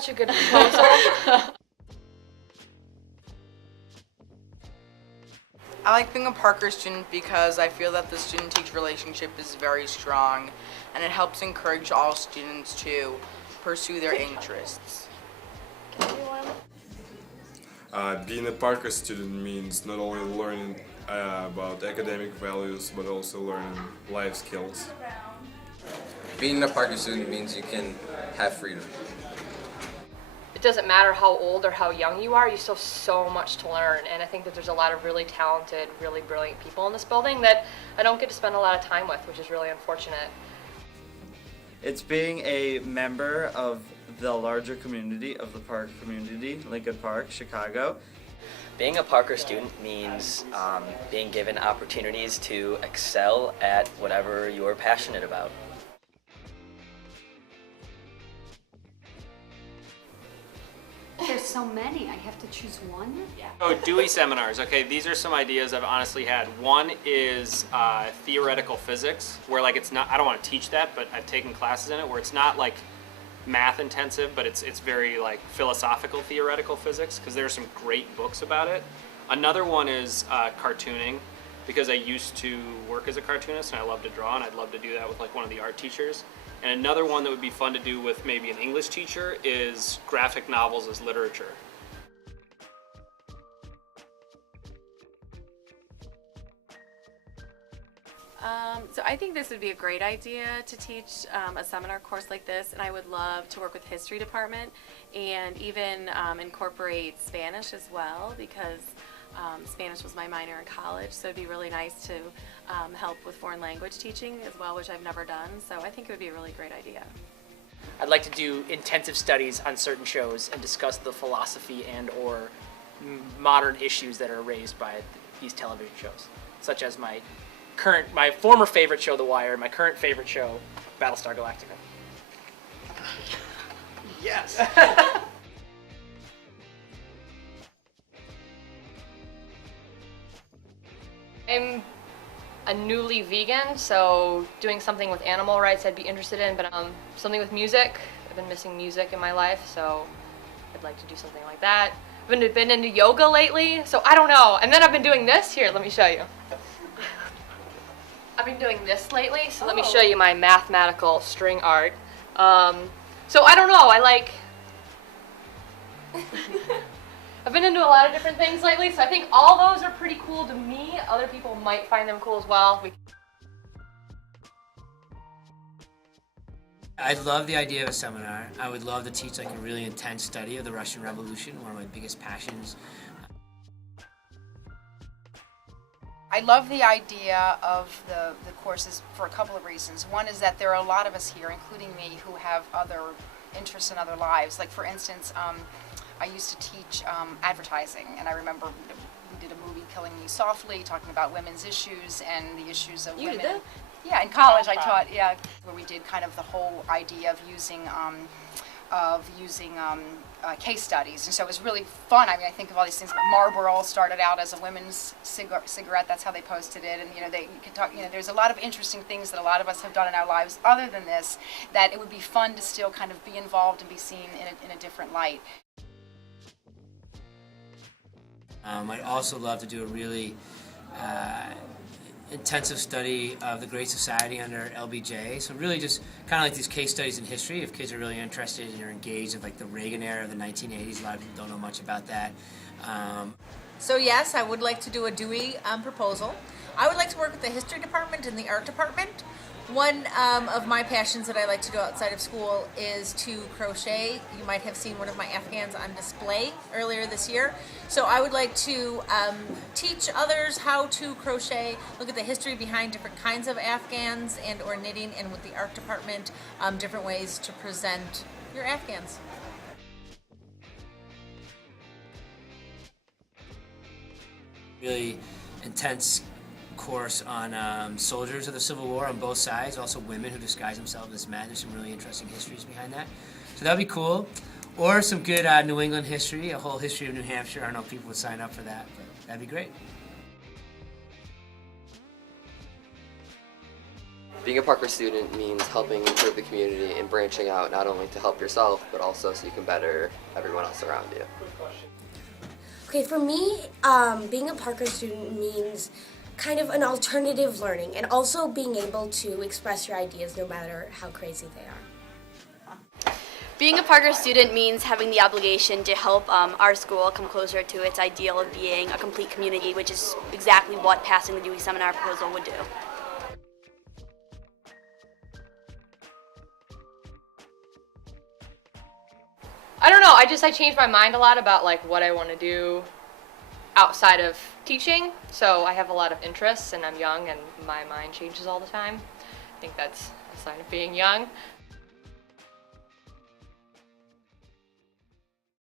such a good proposal. I like being a Parker student because I feel that the student-teacher relationship is very strong and it helps encourage all students to pursue their interests. Being a Parker student means not only learning about academic values but also learning life skills. Being a Parker student means you can have freedom. It doesn't matter how old or how young you are, you still have so much to learn, and I think that there's a lot of really talented, really brilliant people in this building that I don't get to spend a lot of time with, which is really unfortunate. It's being a member of the larger community of the Park community, Lincoln Park, Chicago. Being a Parker student means being given opportunities to excel at whatever you're passionate about. There's so many, I have to choose one? Oh, Dewey Seminars. Okay, these are some ideas I've honestly had. One is theoretical physics, where like it's not, I don't want to teach that, but I've taken classes in it, where it's not like math intensive, but it's very like philosophical theoretical physics, because there are some great books about it. Another one is cartooning, because I used to work as a cartoonist and I love to draw, and I'd love to do that with like one of the art teachers. And another one that would be fun to do with maybe an English teacher is graphic novels as literature. So I think this would be a great idea to teach a seminar course like this, and I would love to work with the history department and even incorporate Spanish as well, because Spanish was my minor in college, so it'd be really nice to help with foreign language teaching as well, which I've never done, so I think it would be a really great idea. I'd like to do intensive studies on certain shows and discuss the philosophy and or modern issues that are raised by these television shows, such as my former favorite show, The Wire, and my current favorite show, Battlestar Galactica. Yes! I'm a newly vegan, so doing something with animal rights I'd be interested in, but something with music. I've been missing music in my life, so I'd like to do something like that. I've been into yoga lately, so I don't know. And then I've been doing this. Here, let me show you. I've been doing this lately, so let me show you my mathematical string art. So I don't know, I've been into a lot of different things lately, so I think all those are pretty cool to me. Other people might find them cool as well. I love the idea of a seminar. I would love to teach like a really intense study of the Russian Revolution, one of my biggest passions. I love the idea of the courses for a couple of reasons. One is that there are a lot of us here, including me, who have other interests in other lives. Like for instance, I used to teach advertising, and I remember we did a movie, Killing Me Softly, talking about women's issues and the issues of women. You did that? Yeah, in college I taught, yeah, where we did kind of the whole idea of using case studies, and so it was really fun. I mean, I think of all these things. Marlboro started out as a women's cigarette. That's how they posted it, and you can talk. There's a lot of interesting things that a lot of us have done in our lives other than this. That it would be fun to still kind of be involved and be seen in a different light. I'd also love to do a really intensive study of the Great Society under LBJ. So really just kind of like these case studies in history, if kids are really interested and are engaged in like the Reagan era of the 1980s. A lot of people don't know much about that. So yes, I would like to do a Dewey proposal. I would like to work with the history department and the art department. One of my passions that I like to do outside of school is to crochet. You might have seen one of my Afghans on display earlier this year. So I would like to teach others how to crochet, look at the history behind different kinds of Afghans and or knitting, and with the art department, different ways to present your Afghans. Really intense course on soldiers of the Civil War on both sides, also women who disguise themselves as men. There's some really interesting histories behind that. So that'd be cool. Or some good New England history, a whole history of New Hampshire. I don't know if people would sign up for that, but that'd be great. Being a Parker student means helping improve the community and branching out not only to help yourself, but also so you can better everyone else around you. Okay, for me, being a Parker student means kind of an alternative learning and also being able to express your ideas no matter how crazy they are. Being a Parker student means having the obligation to help our school come closer to its ideal of being a complete community, which is exactly what passing the Dewey Seminar proposal would do. I don't know, I changed my mind a lot about like what I want to do outside of teaching. So I have a lot of interests and I'm young and my mind changes all the time. I think that's a sign of being young.